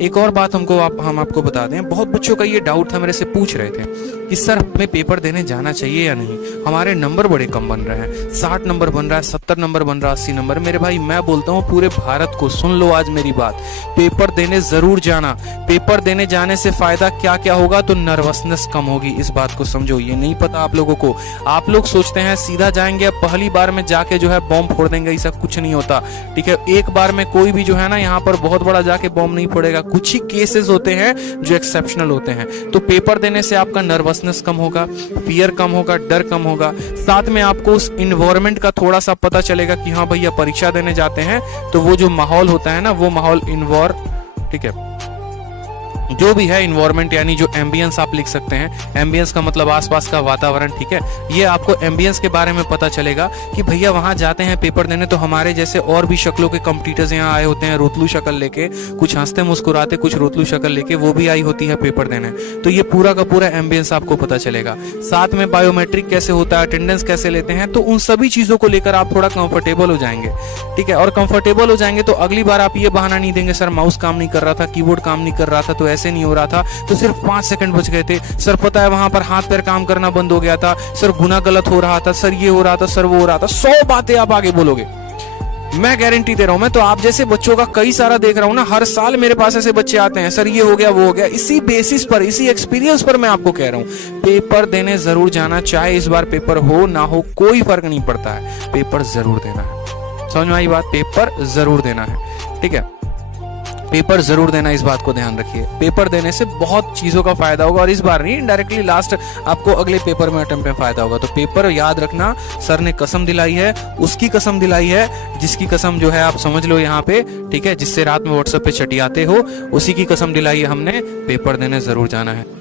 एक और बात हम आपको बता दें, बहुत बच्चों का ये डाउट था, मेरे से पूछ रहे थे कि सर हमें पेपर देने जाना चाहिए या नहीं, हमारे नंबर बड़े कम बन रहे हैं, 60 नंबर बन रहा है, 70 नंबर बन रहा है, 80 नंबर। मेरे भाई मैं बोलता हूँ पूरे भारत को सुन लो आज मेरी बात, पेपर देने जरूर जाना। पेपर देने जाने से फायदा क्या क्या होगा, तो नर्वसनेस कम होगी, इस बात को समझो। ये नहीं पता आप लोगों को, आप लोग सोचते हैं सीधा जाएंगे पहली बार में जाके जो है बॉम्ब फोड़ देंगे, ऐसा कुछ नहीं होता, ठीक है। एक बार में कोई भी जो है ना यहाँ पर बहुत बड़ा जाके बॉम्ब नहीं फोड़ेगा, कुछ ही केसेस होते हैं जो एक्सेप्शनल होते हैं। तो पेपर देने से आपका नर्वसनेस कम होगा, फियर कम होगा, डर कम होगा, साथ में आपको उस इन्वायरमेंट का थोड़ा सा पता चलेगा कि हाँ भैया परीक्षा देने जाते हैं तो वो जो माहौल होता है ना, वो माहौल ठीक है, जो भी है इन्वायरमेंट, यानी जो एम्बियंस आप लिख सकते हैं, एम्बियंस का मतलब आसपास का वातावरण, ठीक है। ये आपको एम्बियंस के बारे में पता चलेगा कि भैया वहां जाते हैं पेपर देने तो हमारे जैसे और भी शक्लों के कॉम्पिटिटर्स यहाँ आए होते हैं, रोतलू शक्ल लेके, कुछ हंसते मुस्कुराते, कुछ रोतलू शक्ल लेके, वो भी आई होती है पेपर देने। तो ये पूरा का पूरा एम्बियंस आपको पता चलेगा। साथ में बायोमेट्रिक कैसे होता है, अटेंडेंस कैसे लेते हैं, तो उन सभी चीजों को लेकर आप थोड़ा कंफर्टेबल हो जाएंगे, ठीक है। और कंफर्टेबल हो जाएंगे तो अगली बार आप ये बहाना नहीं देंगे सर माउस काम नहीं कर रहा था, कीबोर्ड काम नहीं कर रहा था, तो ऐसे नहीं हो रहा था, तो सिर्फ 5 सेकंड बच गए थे सर, पता है वहां पर हाथ पैर काम करना बंद हो गया था सर, गुना गलत हो रहा था सर, ये हो रहा था सर, वो हो रहा था, 100 बातें आप आगे बोलोगे, मैं गारंटी दे रहा हूं। मैं तो आप जैसे बच्चों का कई सारा देख रहा हूं ना, हर साल मेरे पास ऐसे बच्चे आते हैं, सर ये हो गया वो हो गया। इसी बेसिस पर, इसी एक्सपीरियंस पर मैं आपको कह रहा हूं पेपर देने जरूर जाना, चाहे इस बार पेपर हो ना हो कोई फर्क नहीं पड़ता है, पेपर जरूर देना है। समझ में आई बात, पेपर जरूर देना है, ठीक है, पेपर जरूर देना, इस बात को ध्यान रखिए। पेपर देने से बहुत चीजों का फायदा होगा, और इस बार नहीं, डायरेक्टली लास्ट आपको अगले पेपर में अटेम्प्ट में फायदा होगा। तो पेपर याद रखना, सर ने कसम दिलाई है, उसकी कसम दिलाई है जिसकी कसम जो है आप समझ लो यहाँ पे, ठीक है, जिससे रात में व्हाट्सएप पे चटियाते हो, उसी की कसम दिलाई है हमने, पेपर देने जरूर जाना है।